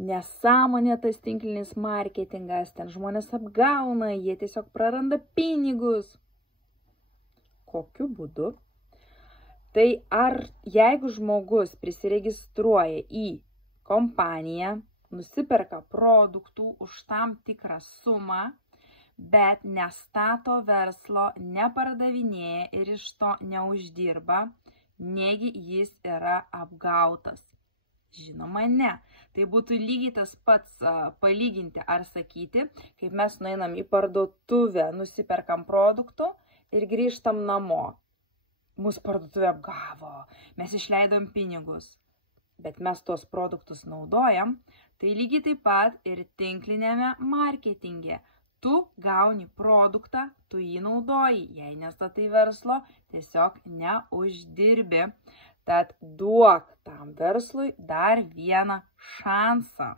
Nesąmonė tas tinklinis marketingas, ten žmonės apgauna, jie tiesiog praranda pinigus. Kokiu būdu? Tai jeigu žmogus prisiregistruoja į kompaniją, nusiperka produktų už tam tikrą sumą, bet nestato verslo, nepardavinėja ir iš to neuždirba, negi jis yra apgautas. Žinoma, ne. Tai būtų lygiai tas pats palyginti ar sakyti, kaip mes nueinam į parduotuvę, nusiperkam produktų ir grįžtam namo. Mūsų parduotuvė apgavo, mes išleidom pinigus, bet mes tuos produktus naudojam, tai lygiai taip pat ir tinklinėme marketinge. Tu gauni produktą, tu jį naudoji, jei nestatai verslo, tiesiog neuždirbi. Tad duok tam verslui dar vieną šansą.